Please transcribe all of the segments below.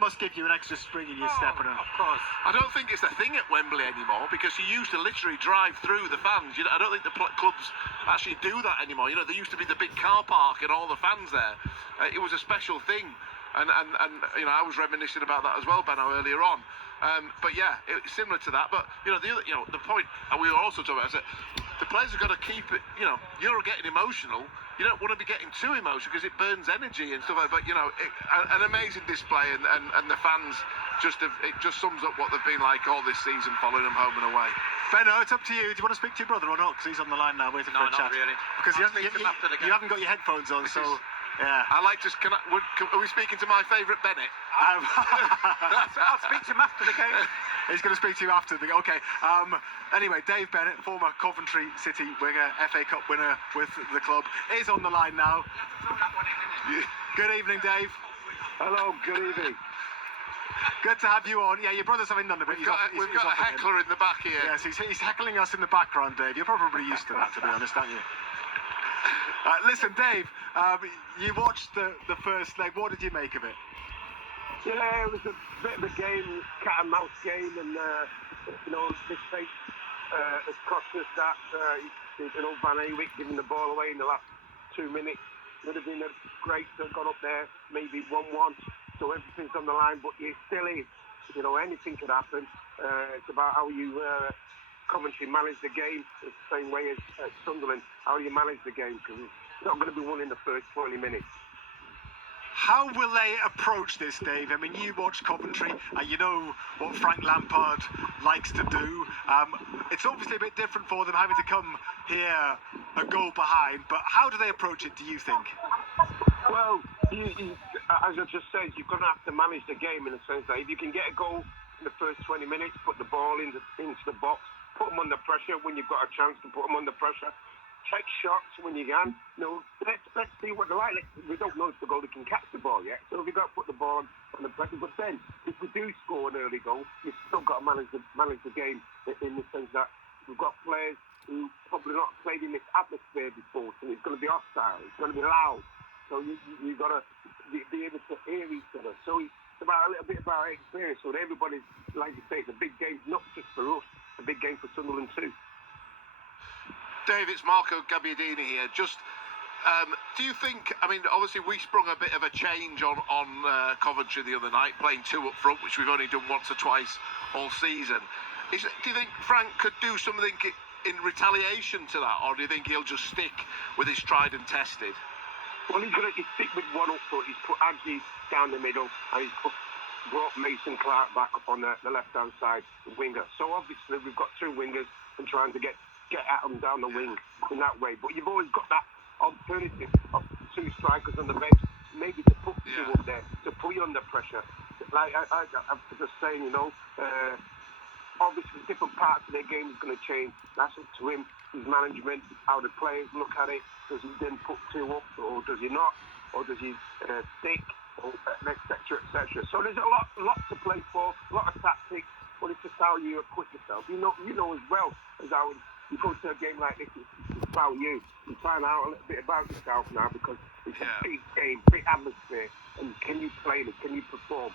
must give you an extra spring in your step. Of course. I don't think it's a thing at Wembley anymore because you used to literally drive through the fans. I don't think the clubs actually do that anymore. There used to be the big car park and all the fans there. It was a special thing, and I was reminiscing about that as well, Benno, earlier on. But yeah, it's similar to that. But the point we were also talking about is that the players have got to keep it. You're getting emotional. You don't want to be getting too emotional because it burns energy and stuff like that. But an amazing display, and the fans it just sums up what they've been like all this season, following them home and away. Benno, it's up to you. Do you want to speak to your brother or not? Because he's on the line now waiting for a chat. No, not really. Because you haven't got your headphones on, so. Yeah. I like to. Are we speaking to my favourite Bennett? I'll speak to him after the game. He's going to speak to you after the game. Okay. Anyway, Dave Bennett, former Coventry City winger, FA Cup winner with the club, is on the line now. Good evening, Dave. Hello, good evening. Good to have you on. Yeah, your brother's having none of it. We've got a heckler in the back here. Yes, he's heckling us in the background, Dave. You're probably used to that, to be honest, aren't you? Listen, Dave, you watched the first leg. What did you make of it? Yeah, it was a bit of a game, cat and mouse game, and mistake has cost us that. Van Eywick giving the ball away in the last 2 minutes would have been great to have gone up there, maybe 1-1. So everything's on the line, but it still is. Anything could happen. It's about how you Coventry manage the game the same way as Sunderland. How you manage the game, because it's not going to be won in the first 20 minutes. How will they approach this, Dave? I mean, you watch Coventry, you know what Frank Lampard likes to do. It's obviously a bit different for them having to come here a goal behind, but how do they approach it, do you think? Well, as I just said, you're going to have to manage the game in the sense that if you can get a goal in the first 20 minutes, put the ball into the box, put them under pressure when you've got a chance to put them under pressure. Take shots when you can. Let's see what they're like. We don't know if the goalie can catch the ball yet, so we've got to put the ball on the pressure. But then, if we do score an early goal, you've still got to manage the game in the sense that we've got players who probably not played in this atmosphere before, so it's going to be hostile, it's going to be loud. So you've got to be able to hear each other. So it's about a little bit about our experience. So everybody's, like you say, it's a big game, not just for us, it's a big game for Sunderland too. Dave, it's Marco Gabbiadini here. Do you think, obviously we sprung a bit of a change on Coventry the other night, playing 2 up front, which we've only done once or twice all season. Do you think Frank could do something in retaliation to that, or do you think he'll just stick with his tried and tested? Well, he's stick with 1 up front. He's put Adji down the middle, and he's brought Mason Clark back up on the left-hand side, the winger. So obviously we've got 2 wingers and trying to get at them down the wing in that way. But you've always got that alternative of 2 strikers on the bench, maybe to put 2 up there, to put you under pressure. Like I'm just saying, obviously different parts of their game is going to change. That's up to him, his management, how the players look at it. Does he then put 2 up, or does he not? Or does he stick, etc., etc. So there's a lot to play for, a lot of tactics, but it's just how you equip yourself. You know as well as how you go to a game like this, it's about you. You find out a little bit about yourself now, because it's a big game, big atmosphere, and can you play it? Can you perform?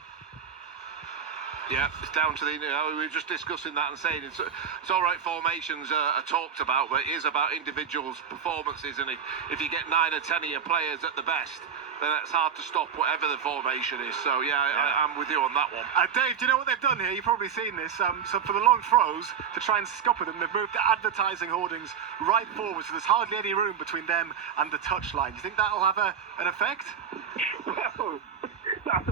Yeah, it's down to we were just discussing that and saying it's all right, formations are talked about, but it is about individuals' performances, and if you get 9 or 10 of your players at the best, then it's hard to stop whatever the formation is. So I'm with you on that one. Dave, do you know what they've done here? You've probably seen this. So for the long throws, to try and scupper them, they've moved the advertising hoardings right forward, so there's hardly any room between them and the touchline. Do you think that'll have an effect? Well,